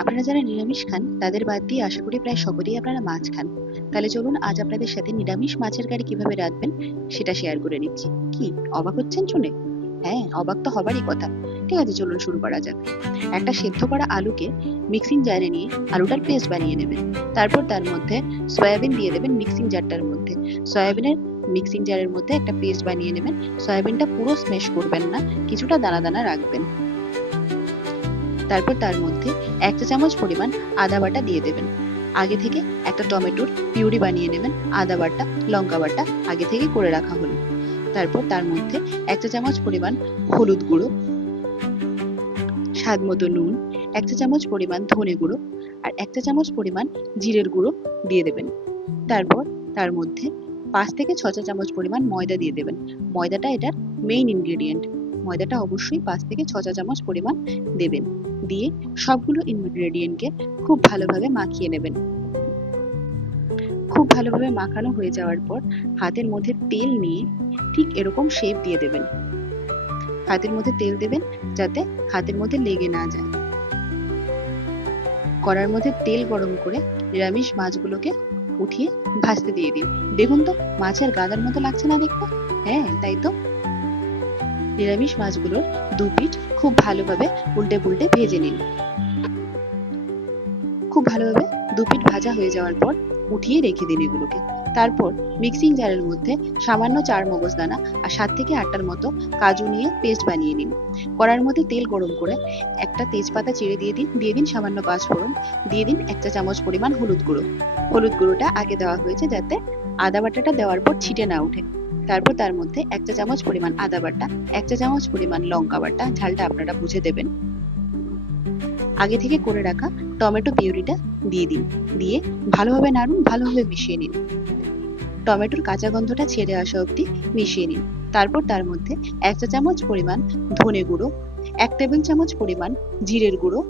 আপনারা যারা নিরামিষ খান তাদের বাদ দিয়ে আশা করি প্রায় সকলেই আপনারা মাছ খান। তাহলে চলুন আজ আপনাদের সাথে নিরামিষ মাছের কারি কিভাবে রাঁধবেন সেটা শেয়ার করে নিচ্ছি। কি অবাক হচ্ছেন শুনে? হ্যাঁ, অবাক তো হবারই কথা। ঠিক আছে, চলুন শুরু করা যাক। একটা সেদ্ধ করা আলুকে মিক্সিং জারে নিয়ে আলুটার পেস্ট বানিয়ে নেবেন। তারপর তার মধ্যে সয়াবিন দিয়ে দেবেন মিক্সিং জারটার মধ্যে। সয়াবিনের মিক্সিং জারের মধ্যে একটা পেস্ট বানিয়ে নেবেন। সয়াবিনটা পুরো স্ম্যাশ করবেন না, কিছুটা দানা দানা রাখবেন। তারপর তার মধ্যে 1 চা চামচ পরিমাণ আদা বাটা দিয়ে দেবেন। আগে থেকে একটা টমেটোর পিউরি বানিয়ে নেবেন। আদা বাটা, লঙ্কা বাটা আগে থেকে করে রাখা হলো। তারপর তার মধ্যে 1 চা চামচ পরিমাণ হলুদ গুঁড়ো, স্বাদ মতো নুন, 1 চা চামচ পরিমাণ ধনে গুঁড়ো আর 1 চা চামচ পরিমাণ জিরের গুঁড়ো দিয়ে দেবেন। তারপর তার মধ্যে 5 থেকে 6 চা চামচ পরিমাণ ময়দা দিয়ে দেবেন। ময়দাটা এটার মেইন ইনগ্রেডিয়েন্ট। ময়দাটা অবশ্যই 5 থেকে 6 চা চামচ পরিমাণ দেবেন। দিয়ে সবগুলো ইনগ্রেডিয়েন্টকে খুব ভালোভাবে মাখিয়ে নেবেন। খুব ভালোভাবে মাখানো হয়ে যাওয়ার পর হাতের মধ্যে তেল নিয়ে ঠিক এরকম শেপ দিয়ে দেবেন। হাতের মধ্যে তেল দেবেন যাতে হাতের মধ্যে লেগে না যায়। কড়ার মধ্যে তেল গরম করে নিরামিষ মাছগুলোকে উঠিয়ে ভাজতে দিয়ে দিন। দেখুন তো মাছের গাদার মতো লাগছে না দেখতে? হ্যাঁ, তাই তো। নিরামিষ মাছগুলোর দু পিঠ খুব ভালোভাবে উল্টে পুল্টে ভেজে নিন। খুব ভালোভাবে দু পিঠ ভাজা হয়ে যাওয়ার পর উঠিয়ে রেখে দিন এগুলোকে। তারপর মিক্সিং জারের মধ্যে সামান্য 4 মগজদানা আর 7 থেকে 8টার মতো কাজু নিয়ে পেস্ট বানিয়ে নিন। কড়ার মধ্যে তেল গরম করে একটা তেজপাতা চিড়ে দিয়ে দিন সামান্য 5 ফোড়ন, দিয়ে দিন 1 চা চামচ পরিমাণ হলুদ গুঁড়ো। হলুদ গুঁড়োটা আগে দেওয়া হয়েছে যাতে আদা বাটাটা দেওয়ার পর ছিটে না ওঠে। তারপর তার মধ্যে 1 চা চামচ পরিমাণ আদা বাটা, 1 চা চামচ পরিমাণ লঙ্কা বাটা, ঝালটা আপনারা বুঝে দেবেন। আগে থেকে করে রাখা টমেটো পিউরিটা দিয়ে দিন। দিয়ে ভালোভাবে নাড়ুন, ভালোভাবে মিশিয়ে নিন। টমেটোর কাঁচা গন্ধটা ছেড়ে আসা অবধি মিশিয়ে নিন। তারপর তার মধ্যে 1 চা চামচ পরিমাণ ধনে গুঁড়ো, 1 টেবিল চামচ পরিমাণ জিরের গুঁড়ো,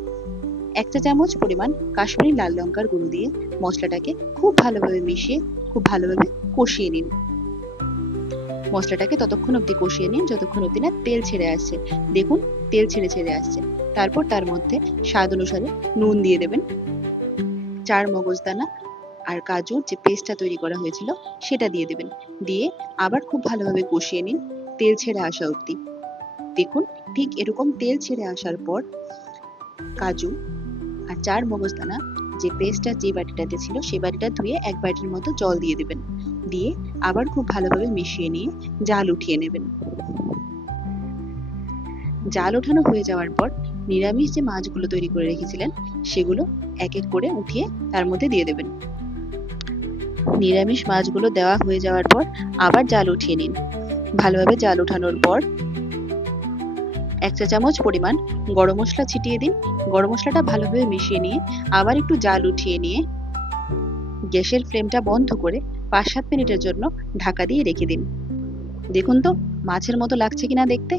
1 চা চামচ পরিমাণ কাশ্মীরি লাল লঙ্কার গুঁড়ো দিয়ে মশলাটাকে খুব ভালোভাবে মিশিয়ে খুব ভালোভাবে কষিয়ে নিন। মশলাটাকে ততক্ষণ অবধি কষিয়ে নিন যতক্ষণ অবধি না তেল ছেড়ে আসছে। দেখুন তেল ছেড়ে আসছে। তারপর তার মধ্যে স্বাদ অনুসারে নুন দিয়ে দেবেন। 4 মগজদানা আর কাজুর যে পেস্টটা তৈরি করা হয়েছিল সেটা দিয়ে দেবেন। দিয়ে আবার খুব ভালোভাবে কষিয়ে নিন তেল ছেড়ে আসা অবধি। দেখুন ঠিক এরকম তেল ছেড়ে আসার পর কাজু আর 4 মগজদানা যে পেস্টটা যে বাটিটাতে ছিল সেই বাটিটা ধুয়ে 1 বাটির মতো জল দিয়ে দেবেন। দিয়ে আবার খুব ভালোভাবে মিশিয়ে নিয়ে জাল উঠিয়ে নেবেন। জাল ওঠানো হয়ে যাওয়ার পর নিরামিষ যে মাছগুলো তৈরি করে রেখেছিলেন সেগুলো এক এক করে উঠিয়ে তার মধ্যে দিয়ে দেবেন। নিরামিষ মাছগুলো দেওয়া হয়ে যাওয়ার পর আবার জাল উঠিয়ে নিন। ভালোভাবে জাল ওঠানোর পর 1 চা চামচ পরিমাণ গরম মশলা ছিটিয়ে দিন। গরম মশলাটা ভালোভাবে মিশিয়ে নিয়ে আবার একটু জাল উঠিয়ে নিয়ে গ্যাসের ফ্লেমটা বন্ধ করে 5-7 মিনিটের জন্য ঢাকা দিয়ে রেখে দিন। দেখুন তো মাছের মতো লাগছে কিনা দেখতে?